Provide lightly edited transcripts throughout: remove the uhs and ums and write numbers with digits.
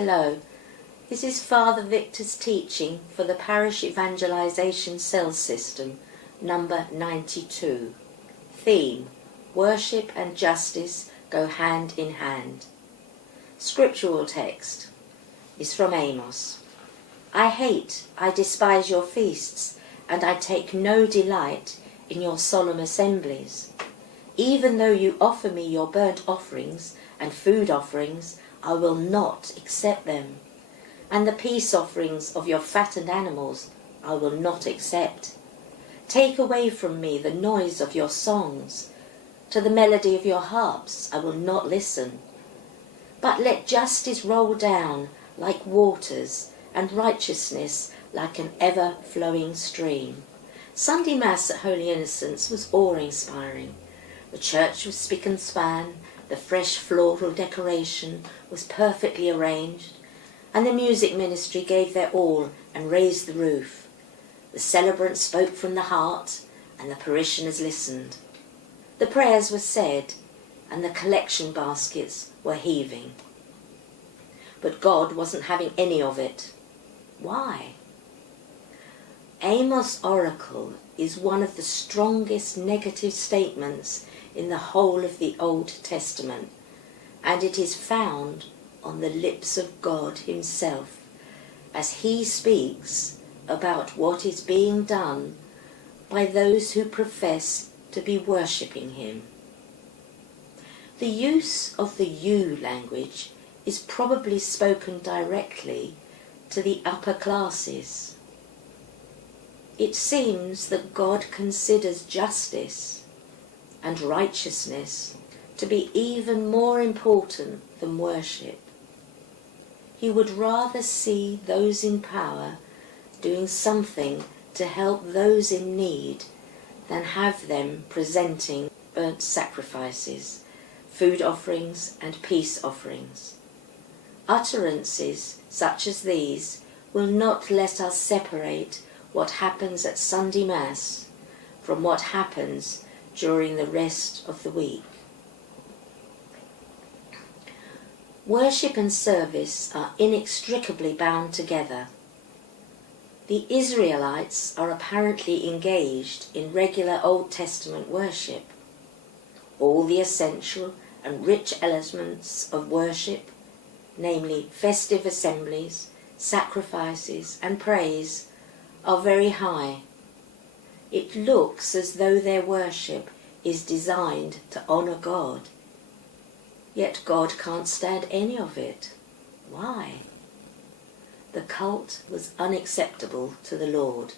Hello, this is Father Victor's teaching for the Parish Evangelisation Cell System, number 92. Theme: Worship and Justice Go Hand in Hand. Scriptural text is from Amos. I despise your feasts, and I take no delight in your solemn assemblies. Even though you offer me your burnt offerings and food offerings, I will not accept them. And the peace offerings of your fattened animals I will not accept. Take away from me the noise of your songs. To the melody of your harps I will not listen. But let justice roll down like waters, and righteousness like an ever-flowing stream. Sunday Mass at Holy Innocents was awe-inspiring. The church was spick and span, the fresh floral decoration was perfectly arranged, and the music ministry gave their all and raised the roof. The celebrants spoke from the heart, and the parishioners listened. The prayers were said, and the collection baskets were heaving. But God wasn't having any of it. Why? Amos' oracle is one of the strongest negative statements in the whole of the Old Testament, and it is found on the lips of God himself as he speaks about what is being done by those who profess to be worshipping him. The use of the you language is probably spoken directly to the upper classes. It seems that God considers justice and righteousness to be even more important than worship. He would rather see those in power doing something to help those in need than have them presenting burnt sacrifices, food offerings and peace offerings. Utterances such as these will not let us separate what happens at Sunday Mass from what happens during the rest of the week. Worship and service are inextricably bound together. The Israelites are apparently engaged in regular Old Testament worship. All the essential and rich elements of worship, namely festive assemblies, sacrifices and praise, are very high. It looks as though their worship is designed to honour God. Yet God can't stand any of it. Why? The cult was unacceptable to the Lord,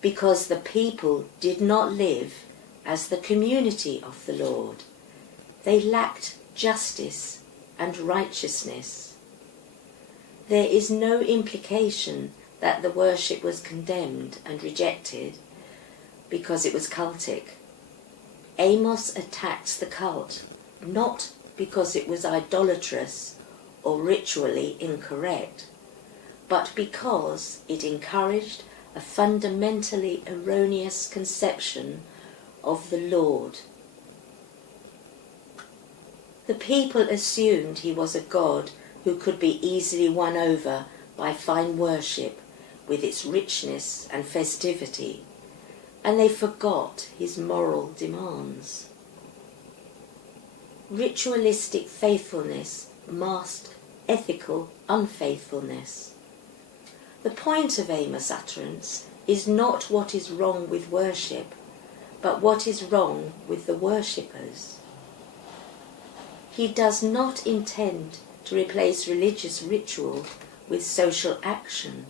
because the people did not live as the community of the Lord. They lacked justice and righteousness. There is no implication that the worship was condemned and rejected because it was cultic. Amos attacks the cult not because it was idolatrous or ritually incorrect, but because it encouraged a fundamentally erroneous conception of the Lord. The people assumed he was a God who could be easily won over by fine worship with its richness and festivity, and they forgot his moral demands. Ritualistic faithfulness masked ethical unfaithfulness. The point of Amos' utterance is not what is wrong with worship, but what is wrong with the worshippers. He does not intend to replace religious ritual with social action.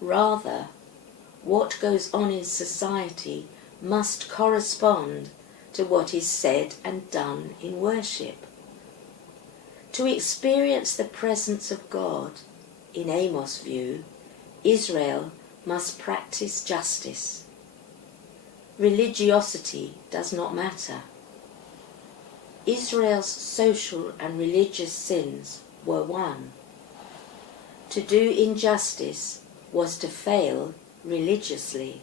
Rather, what goes on in society must correspond to what is said and done in worship. To experience the presence of God, in Amos' view, Israel must practice justice. Religiosity does not matter. Israel's social and religious sins were one. To do injustice was to fail religiously.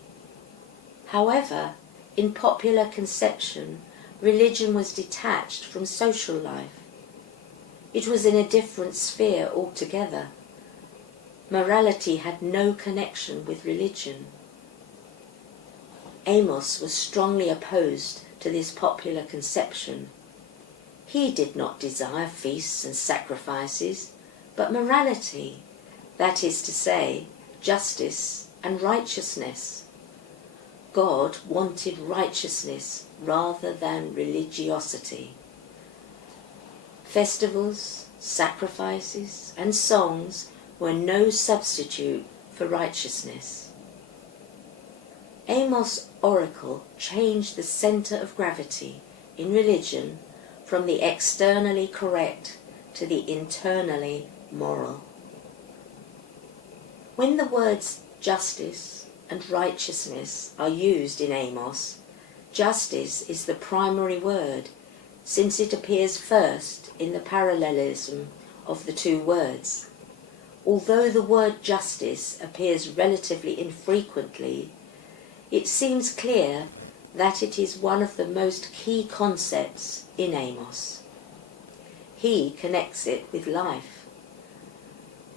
However, in popular conception, religion was detached from social life. It was in a different sphere altogether. Morality had no connection with religion. Amos was strongly opposed to this popular conception. He did not desire feasts and sacrifices, but morality, that is to say, justice and righteousness. God wanted righteousness rather than religiosity. Festivals, sacrifices, and songs were no substitute for righteousness. Amos' oracle changed the centre of gravity in religion from the externally correct to the internally moral. When the words justice and righteousness are used in Amos, justice is the primary word, since it appears first in the parallelism of the two words. Although the word justice appears relatively infrequently, it seems clear that it is one of the most key concepts in Amos. He connects it with life.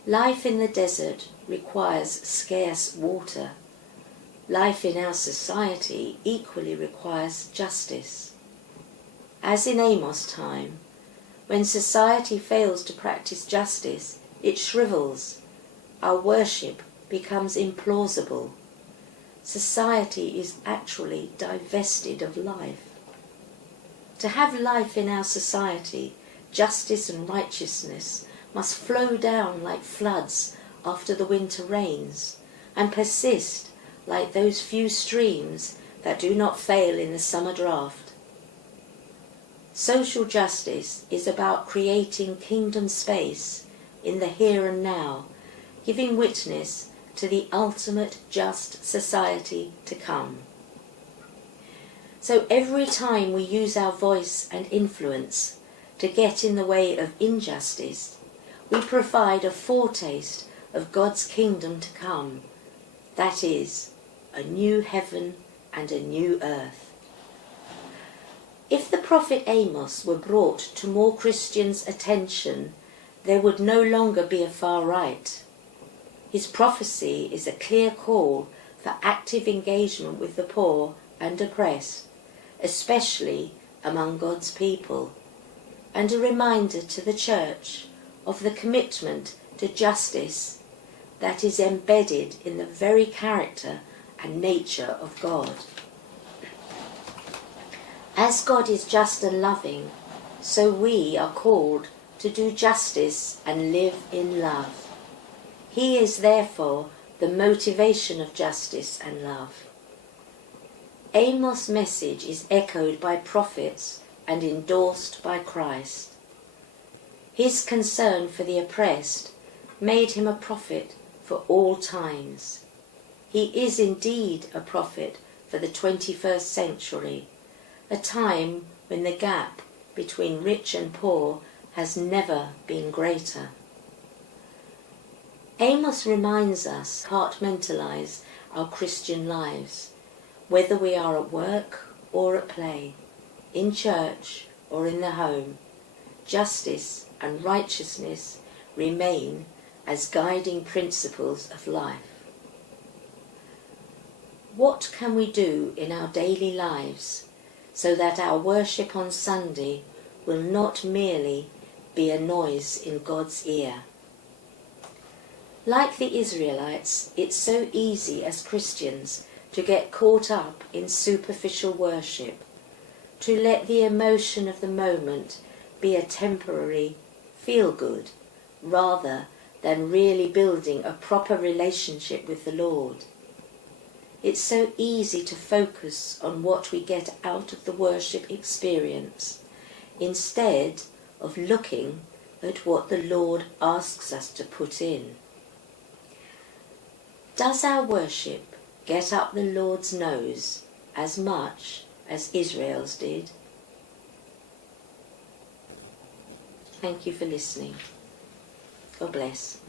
Life in the desert requires scarce water. Life in our society equally requires justice. As in Amos' time, when society fails to practice justice, it shrivels. Our worship becomes implausible. Society is actually divested of life. To have life in our society, justice and righteousness must flow down like floods after the winter rains, and persist like those few streams that do not fail in the summer drought. Social justice is about creating kingdom space in the here and now, giving witness to the ultimate just society to come. So every time we use our voice and influence to get in the way of injustice, we provide a foretaste of God's kingdom to come, that is, a new heaven and a new earth. If the prophet Amos were brought to more Christians' attention, there would no longer be a far right. His prophecy is a clear call for active engagement with the poor and oppressed, especially among God's people, and a reminder to the Church of the commitment to justice that is embedded in the very character and nature of God. As God is just and loving, so we are called to do justice and live in love. He is therefore the motivation of justice and love. Amos' message is echoed by prophets and endorsed by Christ. His concern for the oppressed made him a prophet for all times. He is indeed a prophet for the 21st century, a time when the gap between rich and poor has never been greater. Amos reminds us to compartmentalize our Christian lives, whether we are at work or at play, in church or in the home. Justice and righteousness remain as guiding principles of life. What can we do in our daily lives so that our worship on Sunday will not merely be a noise in God's ear? Like the Israelites, it's so easy as Christians to get caught up in superficial worship, to let the emotion of the moment be a temporary feel-good, rather than really building a proper relationship with the Lord. It's so easy to focus on what we get out of the worship experience, instead of looking at what the Lord asks us to put in. Does our worship get up the Lord's nose as much as Israel's did? Thank you for listening. God bless.